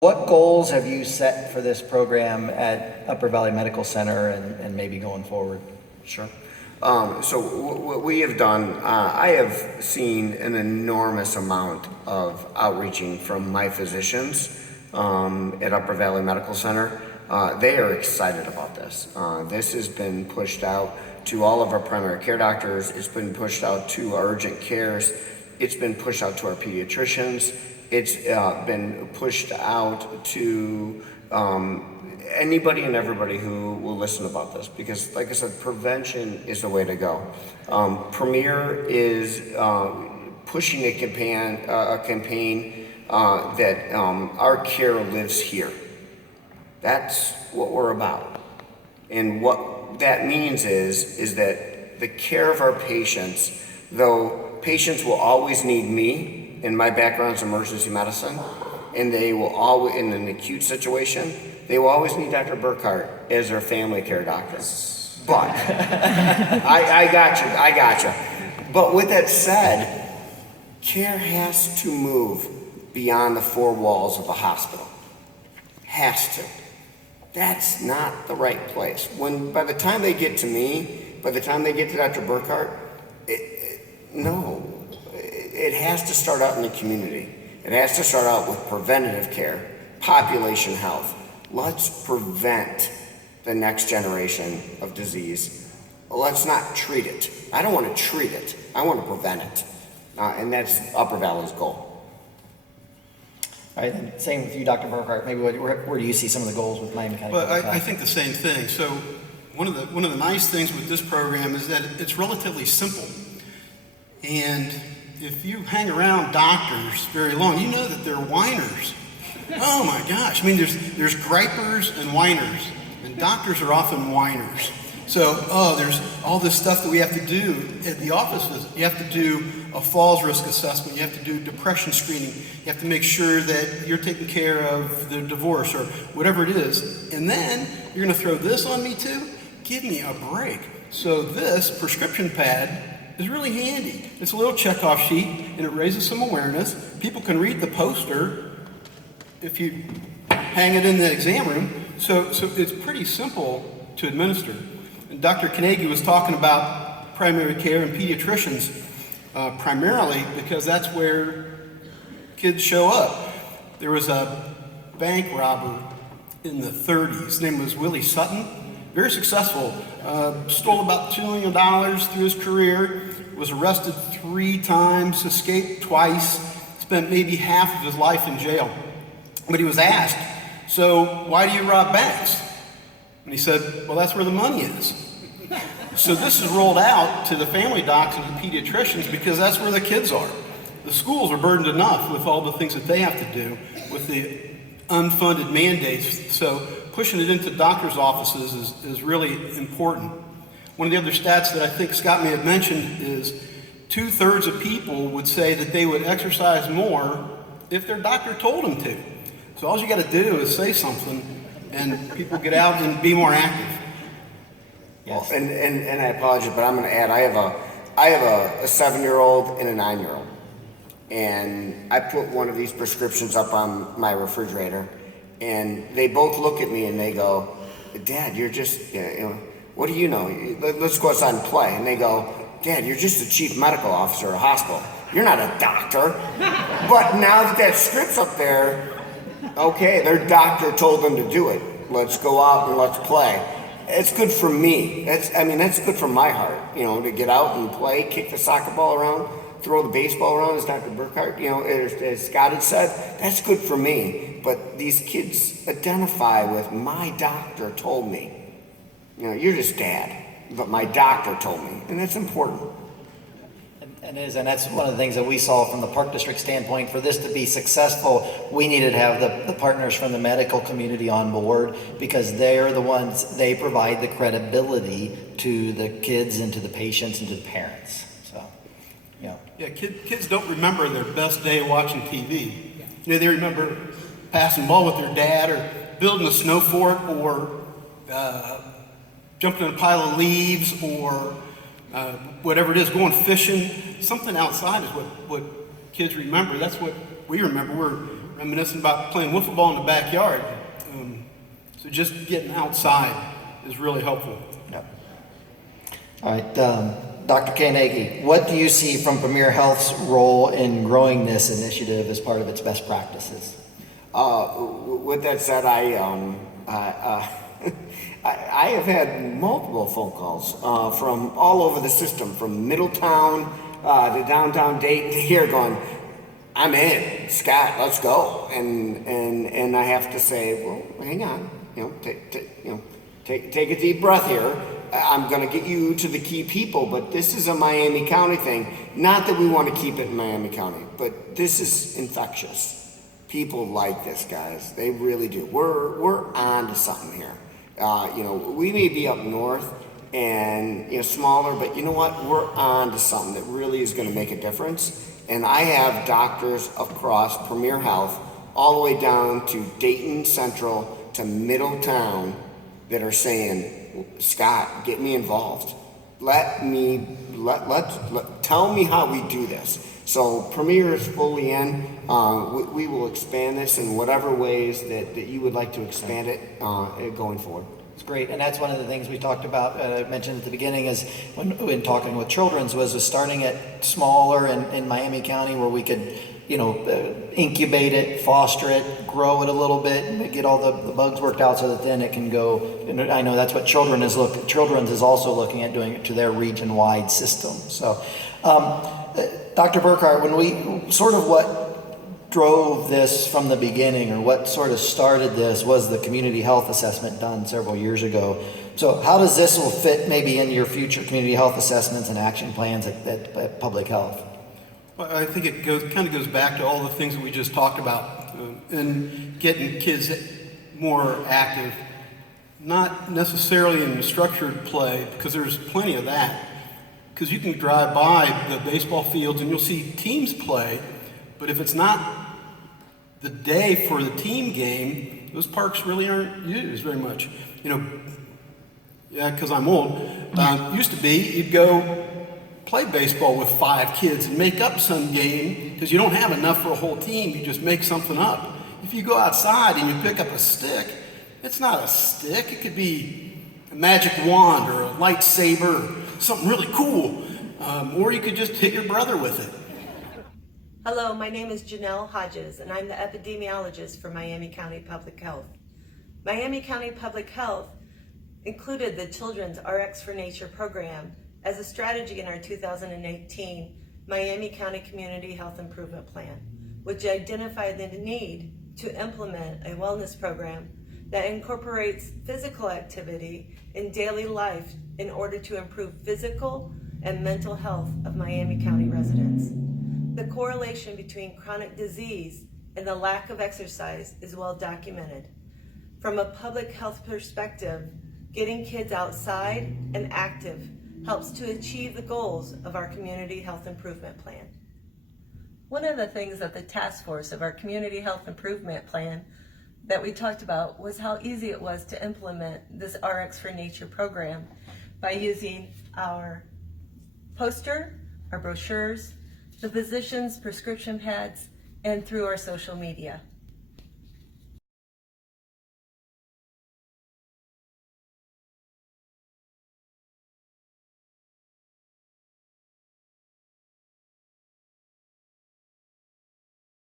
What goals have you set for this program at Upper Valley Medical Center and maybe going forward? Sure. What we have done, I have seen an enormous amount of outreaching from my physicians at Upper Valley Medical Center. They are excited about this. This has been pushed out to all of our primary care doctors. It's been pushed out to our urgent cares. It's been pushed out to our pediatricians. It's been pushed out to anybody and everybody who will listen about this, because like I said, prevention is the way to go. Premier is pushing a campaign that our care lives here. That's what we're about. And what that means is that the care of our patients, though patients will always need me, and my background is emergency medicine, and they will always, in an acute situation, they will always need Dr. Burkhart as their family care doctor. But, I got you. But with that said, care has to move beyond the four walls of the hospital. Has to. That's not the right place. By the time they get to me, by the time they get to Dr. Burkhart, it has to start out in the community. It has to start out with preventative care, population health. Let's prevent the next generation of disease. Let's not treat it. I don't want to treat it. I want to prevent it. And that's Upper Valley's goal. All right, and same with you, Dr. Burkhart. Maybe where do you see some of the goals with Miami County? Well, I think the same thing. So one of the nice things with this program is that it's relatively simple. And if you hang around doctors very long, you know that they're whiners. Oh my gosh. I mean, there's gripers and whiners, and doctors are often whiners. So, there's all this stuff that we have to do at the offices. You have to do a falls risk assessment. You have to do depression screening. You have to make sure that you're taking care of the divorce or whatever it is. And then you're going to throw this on me too? Give me a break. So this prescription pad is really handy. It's a little checkoff sheet, and it raises some awareness. People can read the poster if you hang it in the exam room. So it's pretty simple to administer. And Dr. Carnegie was talking about primary care and pediatricians, primarily because that's where kids show up. There was a bank robber in the 30s. His name was Willie Sutton. Very successful. Stole about $2 million through his career. Was arrested 3 times, escaped twice, spent maybe half of his life in jail. But he was asked, so why do you rob banks? And he said, well, that's where the money is. So this is rolled out to the family docs and the pediatricians because that's where the kids are. The schools are burdened enough with all the things that they have to do with the unfunded mandates. So pushing it into doctors' offices is really important. One of the other stats that I think Scott may have mentioned is 2/3 of people would say that they would exercise more if their doctor told them to. So all you got to do is say something, and people get out and be more active. Yes. Well, and I apologize, but I'm going to add, I have a 7-year-old and a 9-year-old, and I put one of these prescriptions up on my refrigerator, and they both look at me and they go, Dad, you're just, what do you know? Let's go outside and play. And they go, Dad, you're just the chief medical officer at a hospital. You're not a doctor. But now that script's up there, okay, their doctor told them to do it. Let's go out and let's play. It's good for me. That's good for my heart, to get out and play, kick the soccer ball around, throw the baseball around, as Dr. Burkhart, as Scott had said. That's good for me. But these kids identify with my doctor told me. You're just Dad, but my doctor told me, and that's important. And that's one of the things that we saw from the Park District standpoint. For this to be successful, we needed to have the partners from the medical community on board, because they're the ones, they provide the credibility to the kids and to the patients and to the parents. So, Yeah, kids don't remember their best day watching TV. They remember passing ball with their dad, or building a snow fort, or jumping in a pile of leaves, or whatever it is, going fishing. Something outside is what kids remember. That's what we remember. reminiscent about playing wiffle ball in the backyard. So just getting outside is really helpful. Yep. All right, Dr. Koenig, what do you see from Premier Health's role in growing this initiative as part of its best practices? With that said, I have had multiple phone calls from all over the system, from Middletown to downtown Dayton to here, going, "I'm in, Scott, let's go." And I have to say, well, hang on, take a deep breath here. I'm going to get you to the key people, but this is a Miami County thing. Not that we want to keep it in Miami County, but this is infectious. People like this, guys. They really do. We're on to something here. We may be up north and smaller, but you know what? We're on to something that really is going to make a difference. And I have doctors across Premier Health, all the way down to Dayton Central to Middletown, that are saying, "Scott, get me involved. Tell me how we do this." So Premier is fully in. We will expand this in whatever ways that you would like to expand it going forward. It's great, and that's one of the things we talked about, mentioned at the beginning, is when talking with Children's, was starting at smaller in Miami County, where we could, incubate it, foster it, grow it a little bit, and get all the bugs worked out, so that then it can go. And I know that's what Children's is also looking at doing it to their region-wide system. So, Dr. Burkhart, when what drove this from the beginning, or what sort of started this, was the community health assessment done several years ago. So how does this will fit maybe in your future community health assessments and action plans at Public Health? Well, I think it kind of goes back to all the things that we just talked about, and getting kids more active, not necessarily in structured play, because there's plenty of that. Because you can drive by the baseball fields and you'll see teams play, but if it's not the day for the team game, those parks really aren't used very much. Because I'm old. Used to be, you'd go play baseball with 5 kids and make up some game, because you don't have enough for a whole team. You just make something up. If you go outside and you pick up a stick, it's not a stick. It could be a magic wand or a lightsaber, something really cool. Or you could just hit your brother with it. Hello, my name is Janelle Hodges, and I'm the epidemiologist for Miami County Public Health. Miami County Public Health included the Children's RX for Nature program as a strategy in our 2018 Miami County Community Health Improvement Plan, which identified the need to implement a wellness program that incorporates physical activity in daily life in order to improve physical and mental health of Miami County residents. The correlation between chronic disease and the lack of exercise is well documented. From a public health perspective, getting kids outside and active helps to achieve the goals of our Community Health Improvement Plan. One of the things that the task force of our Community Health Improvement Plan that we talked about was how easy it was to implement this RX for Nature program by using our poster, our brochures, the physician's prescription pads, and through our social media.